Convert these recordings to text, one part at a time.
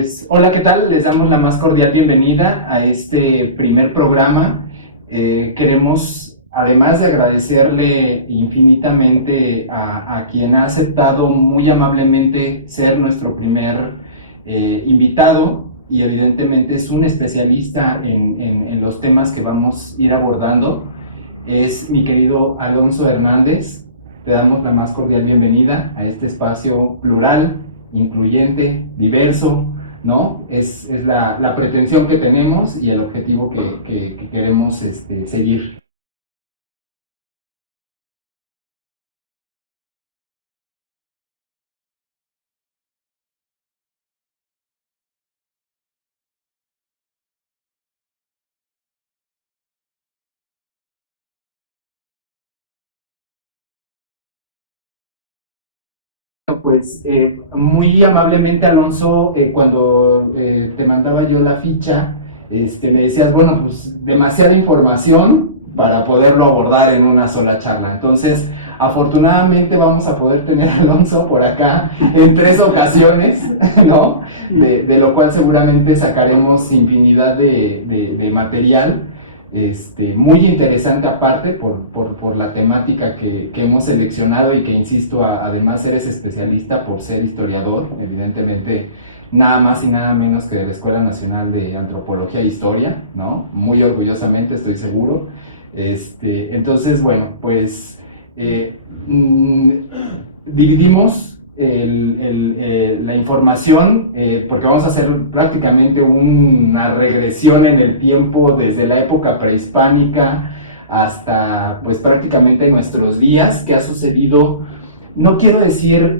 Pues hola, ¿qué tal? Les damos la más cordial bienvenida a este primer programa. Queremos, además de agradecerle infinitamente a quien ha aceptado muy amablemente ser nuestro primer invitado, y evidentemente es un especialista en los temas que vamos a ir abordando, es mi querido Alonso Hernández. Te damos la más cordial bienvenida a este espacio plural, incluyente, diverso, ¿no? Es la pretensión que tenemos y el objetivo que queremos seguir. Pues muy amablemente, Alonso, cuando te mandaba yo la ficha, me decías, bueno, pues demasiada información para poderlo abordar en una sola charla. Entonces, afortunadamente vamos a poder tener a Alonso por acá en 3 ocasiones, ¿no? De lo cual seguramente sacaremos infinidad de material. Muy interesante aparte por la temática que hemos seleccionado y que, insisto, además eres especialista por ser historiador, evidentemente nada más y nada menos que de la Escuela Nacional de Antropología e Historia, ¿no? Muy orgullosamente, estoy seguro. Entonces, bueno, pues mmm, dividimos la información, porque vamos a hacer prácticamente una regresión en el tiempo desde la época prehispánica hasta pues prácticamente nuestros días, que ha sucedido, no quiero decir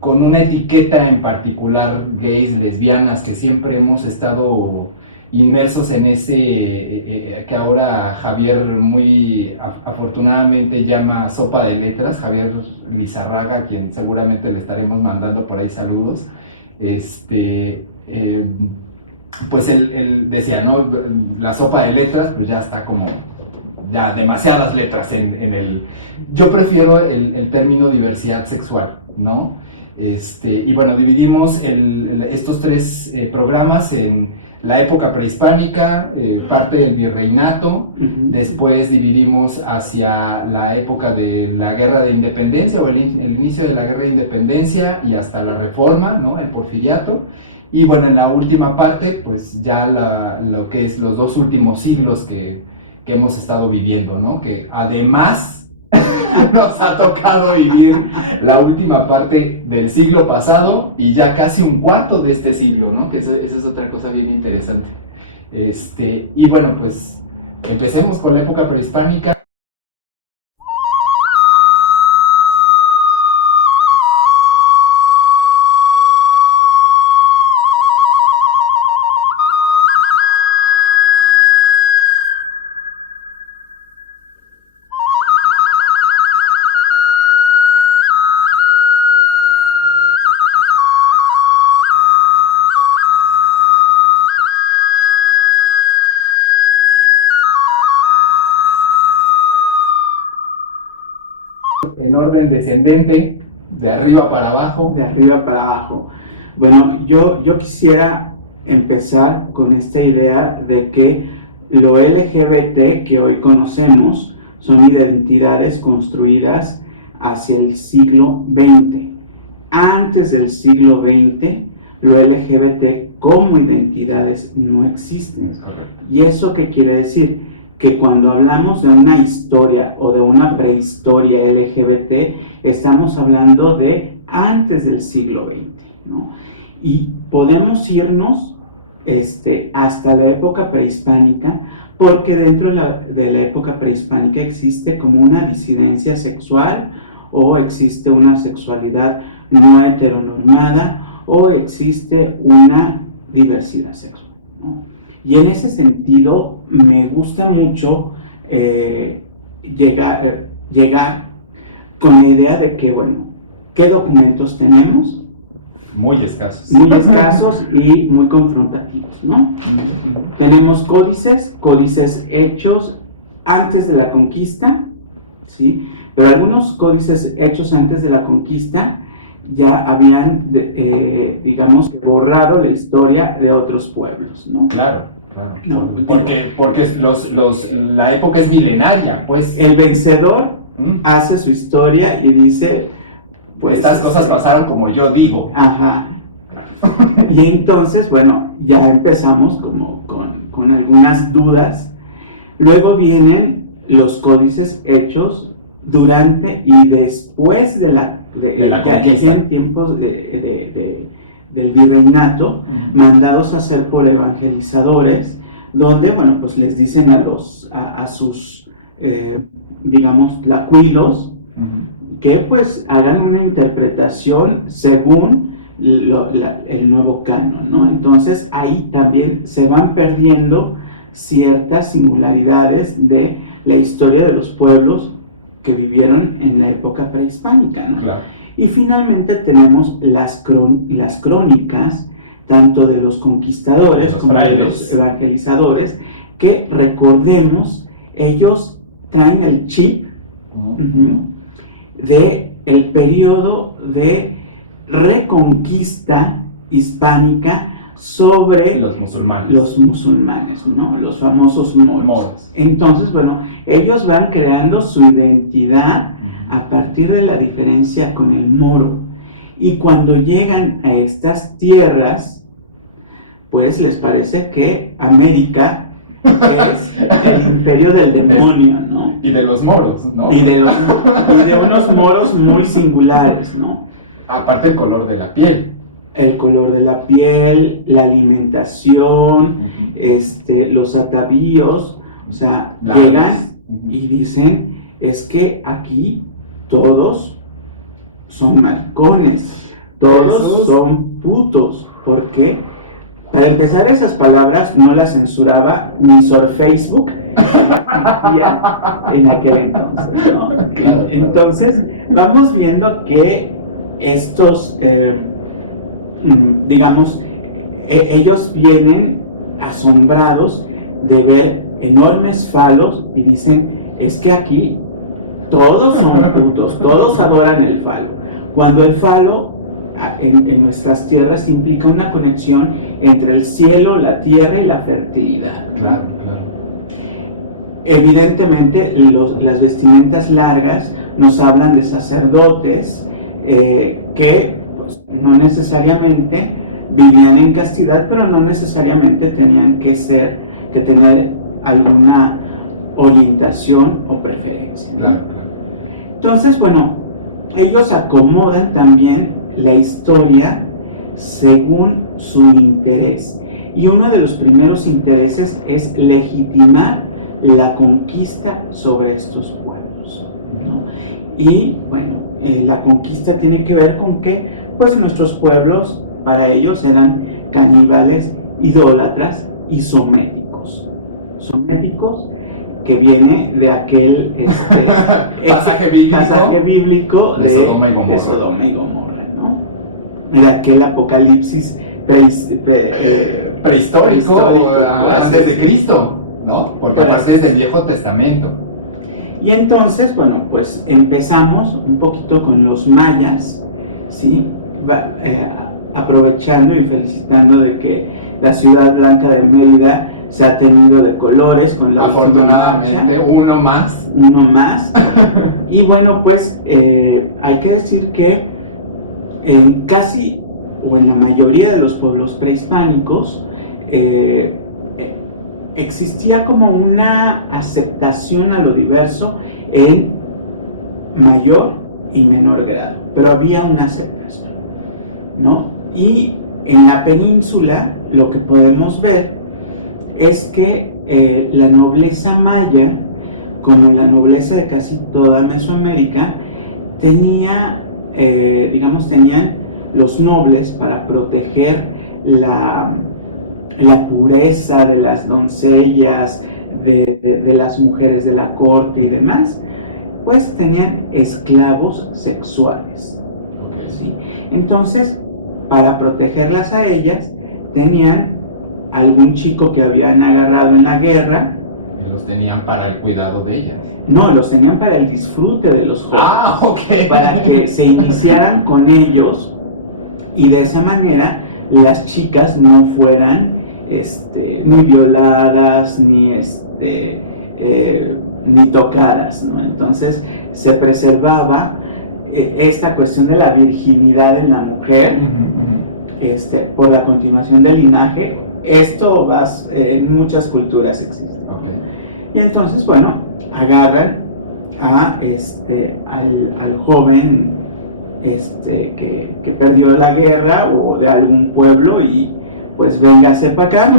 con una etiqueta en particular, gays, lesbianas, que siempre hemos estado inmersos en ese que ahora Javier muy afortunadamente llama sopa de letras, Javier Lizarraga, a quien seguramente le estaremos mandando por ahí saludos. Pues él decía, ¿no? La sopa de letras, pues ya está como, ya demasiadas letras en el... Yo prefiero el término diversidad sexual, ¿no? Y bueno, dividimos estos 3 programas en la época prehispánica, parte del virreinato, después dividimos hacia la época de la guerra de independencia o el inicio de la guerra de independencia y hasta la reforma, ¿no? El porfiriato. Y bueno, en la última parte, pues ya lo que es los 2 últimos siglos que hemos estado viviendo, ¿no? Que además nos ha tocado vivir la última parte del siglo pasado y ya casi un cuarto de este siglo, ¿no? Que esa es otra cosa bien interesante. Y bueno, pues empecemos con la época prehispánica. En orden descendente, de arriba para abajo. De arriba para abajo. Bueno, yo quisiera empezar con esta idea de que lo LGBT que hoy conocemos son identidades construidas hacia el siglo XX. Antes del siglo XX, lo LGBT como identidades no existen. ¿Y eso qué quiere decir? Que cuando hablamos de una historia o de una prehistoria LGBT, estamos hablando de antes del siglo XX, ¿no? Y podemos irnos hasta la época prehispánica, porque dentro de la época prehispánica existe como una disidencia sexual, o existe una sexualidad no heteronormada, o existe una diversidad sexual, ¿no? Y en ese sentido me gusta mucho llegar con la idea de que, bueno, ¿qué documentos tenemos? Muy escasos. Muy escasos y muy confrontativos, ¿no? Tenemos códices hechos antes de la conquista, ¿sí? Pero algunos códices hechos antes de la conquista ya habían, digamos, borrado la historia de otros pueblos, ¿no? Claro, claro. No, Porque la época es milenaria, pues. el vencedor hace su historia y dice, pues estas cosas pasaron como yo digo. Ajá. Y entonces, bueno, ya empezamos como con algunas dudas. Luego vienen los códices hechos durante y después de la conquista. en tiempos del virreinato, mandados a hacer por evangelizadores, donde, bueno, pues les dicen a sus, digamos, tlacuilos, que pues hagan una interpretación según el nuevo canon, ¿no? Entonces ahí también se van perdiendo ciertas singularidades de la historia de los pueblos que vivieron en la época prehispánica, ¿no? Claro. Y finalmente tenemos las crónicas, tanto de los conquistadores como de los evangelizadores, que recordemos, ellos traen el chip de el periodo de reconquista hispánica sobre los musulmanes, ¿no? Los famosos moros. Entonces, bueno, ellos van creando su identidad a partir de la diferencia con el moro. Y cuando llegan a estas tierras, pues les parece que América es el imperio del demonio, ¿no? Y de los moros, ¿no? Y de unos moros muy singulares, ¿no? Aparte el color de la piel. El color de la piel, la alimentación, los atavíos, o sea, llegan y dicen, es que aquí todos son maricones, todos son putos, porque para empezar esas palabras no las censuraba ni Sor Facebook en aquel entonces, ¿no? Claro. Entonces vamos viendo que estos digamos, ellos vienen asombrados de ver enormes falos y dicen, es que aquí todos son putos, todos adoran el falo. Cuando el falo en nuestras tierras implica una conexión entre el cielo, la tierra y la fertilidad. Claro, claro. Evidentemente, las vestimentas largas nos hablan de sacerdotes que pues, no necesariamente vivían en castidad, pero no necesariamente tenían que tener alguna orientación o preferencia. Claro, claro. Entonces, bueno, ellos acomodan también la historia según su interés. Y uno de los primeros intereses es legitimar la conquista sobre estos pueblos, ¿no? Y bueno, la conquista tiene que ver con que pues nuestros pueblos para ellos eran caníbales, idólatras y sométicos. Sométicos que viene de aquel pasaje bíblico de Sodoma y Gomorra, ¿no? De aquel apocalipsis prehistórico antes de Cristo, ¿no? Porque aparte es del Viejo Testamento. Y entonces, bueno, pues empezamos un poquito con los mayas, ¿sí? Aprovechando y felicitando de que la ciudad blanca de Mérida se ha tenido de colores con la afortunadamente uno más y bueno, pues hay que decir que en casi o en la mayoría de los pueblos prehispánicos existía como una aceptación a lo diverso en mayor y menor grado, pero había una aceptación, ¿no? Y en la península lo que podemos ver es que la nobleza maya, como la nobleza de casi toda Mesoamérica, tenían los nobles para proteger la pureza de las doncellas, de las mujeres de la corte y demás, pues tenían esclavos sexuales. ¿Sí? Entonces, para protegerlas a ellas, tenían algún chico que habían agarrado en la guerra Los tenían para el cuidado de ellas. No, los tenían para el disfrute de los jóvenes. Ah, ok. Para que se iniciaran con ellos y de esa manera las chicas no fueran ni violadas ni tocadas, ¿no? Entonces se preservaba esta cuestión de la virginidad en la mujer por la continuación del linaje. Esto en muchas culturas existe. Okay. Y entonces, bueno, agarran al joven que perdió la guerra o de algún pueblo y pues véngase para acá.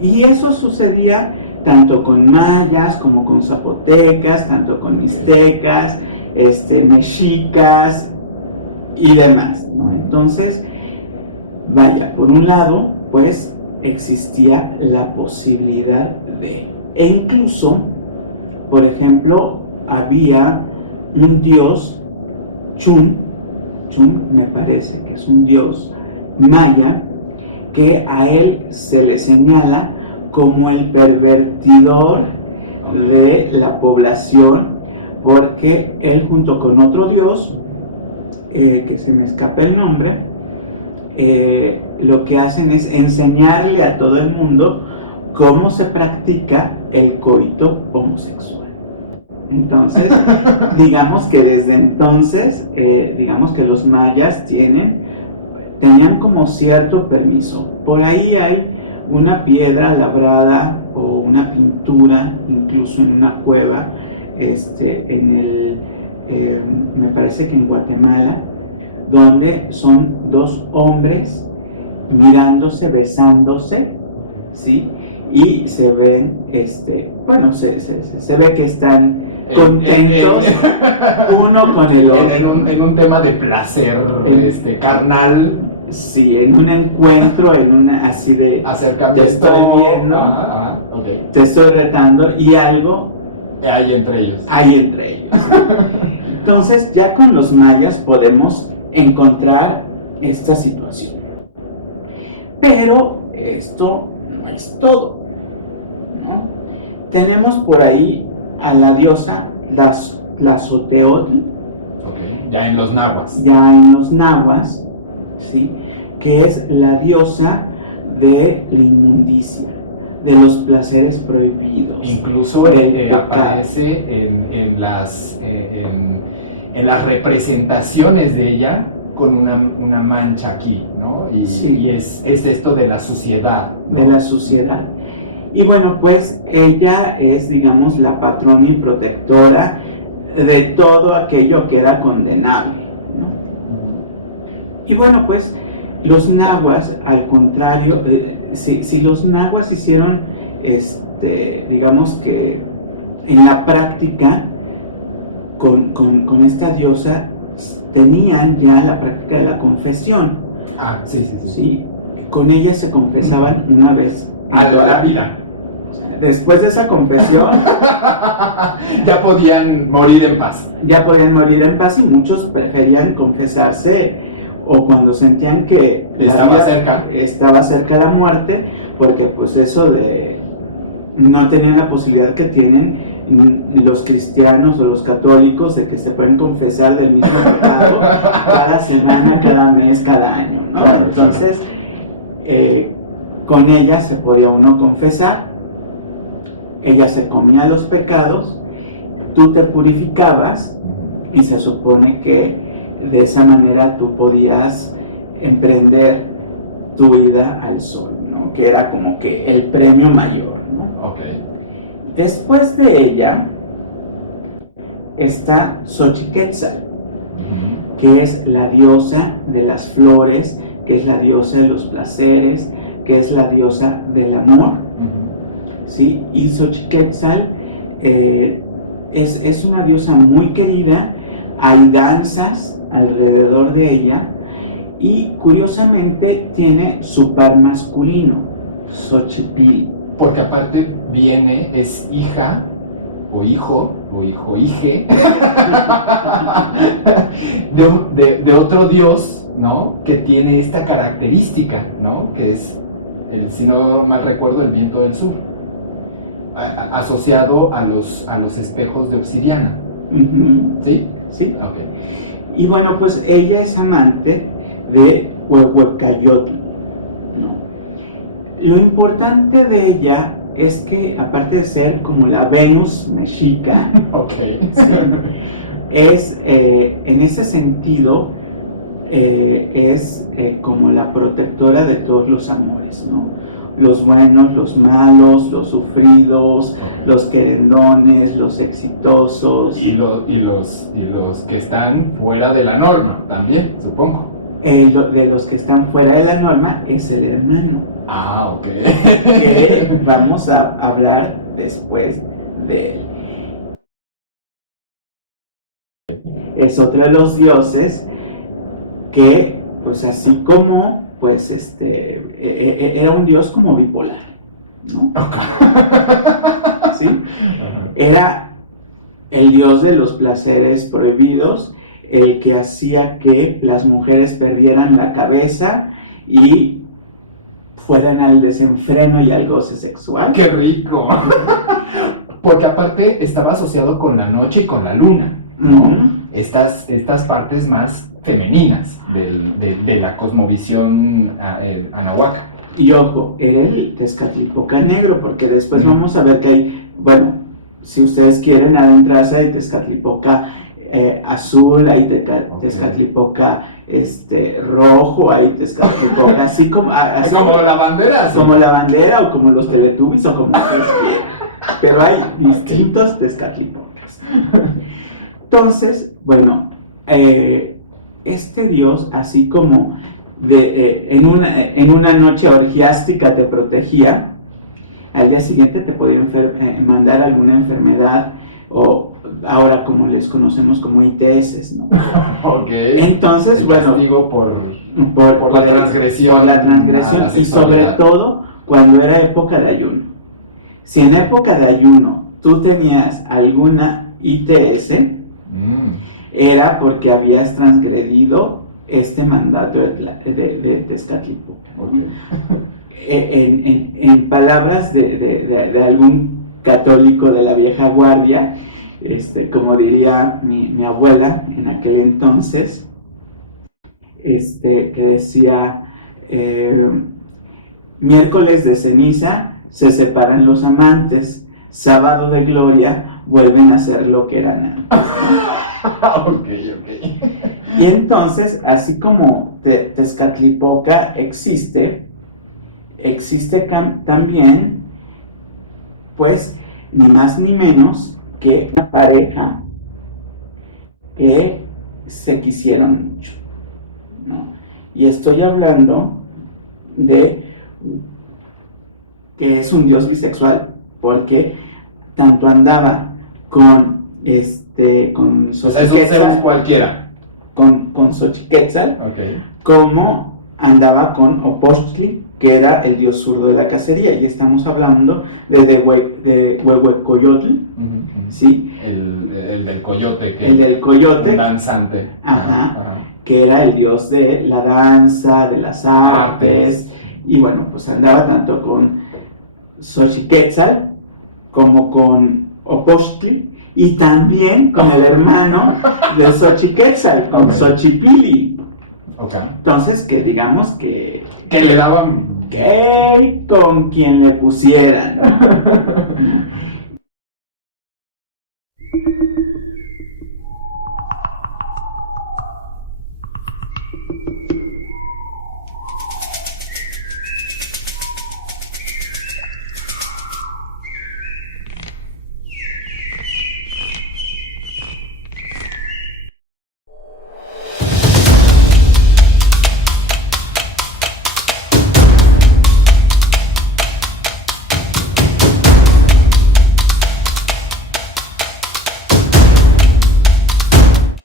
Y eso sucedía tanto con mayas como con zapotecas, tanto con mixtecas, mexicas y demás, ¿no? Entonces, vaya, por un lado, pues existía la posibilidad e incluso, por ejemplo, había un dios Chum me parece que es un dios maya, que a él se le señala como el pervertidor de la población, porque él junto con otro dios, que se me escapa el nombre, lo que hacen es enseñarle a todo el mundo cómo se practica el coito homosexual. Entonces, digamos que desde entonces, digamos que los mayas tenían como cierto permiso. Por ahí hay una piedra labrada o una pintura, incluso en una cueva, me parece que en Guatemala, donde son dos hombres mirándose, besándose, ¿sí? Y se ven, se ve que están contentos uno con el otro. En un tema de placer carnal. Sí, en un encuentro, así de acercamiento. Te estoy viendo, okay. Te estoy retando y algo hay entre ellos. Entonces, ya con los mayas podemos encontrar esta situación. Pero esto no es todo, ¿no? Tenemos por ahí a la diosa Tlazoteotl. Okay. Ya en los nahuas, ¿sí? Que es la diosa de la inmundicia, de los placeres prohibidos. Incluso aparece en las representaciones de ella con una mancha aquí, ¿no? Y es esto de la suciedad, ¿no? De la suciedad. Y bueno, pues ella es, digamos, la patrona y protectora de todo aquello que era condenable, ¿no? Y bueno, pues los nahuas, al contrario, si los nahuas hicieron, digamos que en la práctica con esta diosa, tenían ya la práctica de la confesión. Sí. Con ella se confesaban una vez a la vida. Después de esa confesión ya podían morir en paz. Y muchos preferían confesarse o cuando sentían que estaba cerca la muerte, porque pues eso de no tenían la posibilidad que tienen los cristianos o los católicos de que se pueden confesar del mismo pecado cada semana, cada mes, cada año, ¿no? Entonces, con ella se podía uno confesar, ella se comía los pecados, tú te purificabas y se supone que de esa manera tú podías emprender tu ida al sol, ¿no? Que era como que el premio mayor, ¿no? Okay. Después de ella está Xochiquetzal, que es la diosa de las flores, que es la diosa de los placeres, que es la diosa del amor, ¿sí? Y Xochiquetzal es una diosa muy querida, hay danzas alrededor de ella y curiosamente tiene su par masculino, Xochipil. Porque aparte es hija o hije de otro dios, ¿no? Que tiene esta característica, ¿no? Que es, si no mal recuerdo, el viento del sur. asociado a los espejos de obsidiana. Ujú. ¿Sí? Sí. Ok. Y bueno, pues ella es amante de Huehuecayotl, ¿no? Lo importante de ella es que, aparte de ser como la Venus mexica, Ok. ¿sí? Es, en ese sentido, es como la protectora de todos los amores, ¿no? Los buenos, los malos, los sufridos, los querendones, los exitosos. Y los que están fuera de la norma también, supongo. De los que están fuera de la norma es el hermano, Ah, ok. que vamos a hablar después de él. Es otro de los dioses que, pues así como, pues era un dios como bipolar, ¿no? ¿Sí? Ajá. Era el dios de los placeres prohibidos, el que hacía que las mujeres perdieran la cabeza y fueran al desenfreno y al goce sexual. ¡Qué rico! Porque aparte estaba asociado con la noche y con la luna, ¿no? Uh-huh. Estas partes más femeninas de la cosmovisión anahuaca. Y ojo, era el Tezcatlipoca negro, porque después vamos a ver que hay, bueno, si ustedes quieren adentrarse, hay Tezcatlipoca azul, hay Tezcatlipoca rojo, hay Tezcatlipoca así como la bandera. como la bandera o como los Teletubbies o como ustedes quieran, pero hay distintos Tezcatlipocas. Entonces, bueno, este dios, así como en una noche orgiástica te protegía, al día siguiente te podía mandar alguna enfermedad, o ahora como les conocemos como ITS, ¿no? Ok. Entonces, bueno, digo por la transgresión. Por la transgresión y sobre todo cuando era época de ayuno. Si en época de ayuno tú tenías alguna ITS, era porque habías transgredido este mandato de Tezcatlipoca. Okay. En palabras de algún católico de la vieja guardia, como diría mi abuela en aquel entonces, que decía, miércoles de ceniza se separan los amantes, sábado de gloria vuelven a ser lo que eran antes. Ok. Y entonces, así como Tezcatlipoca existe también, pues, ni más ni menos que una pareja que se quisieron mucho, ¿no? Y estoy hablando de que es un dios bisexual, porque tanto andaba con Xochiquetzal, cualquiera. Con Xochiquetzal, Okay. como andaba con Opostli, que era el dios zurdo de la cacería, y estamos hablando de Huehuecoyotl, ¿sí? El del coyote. El del coyote. Un danzante. Ajá. Que era el dios de la danza, de las artes, y bueno, pues andaba tanto con Xochiquetzal como con Opostli, y también con el hermano de Xochiquetzal, con Xochipilli. Okay. Entonces, que digamos que le daban que con quien le pusieran.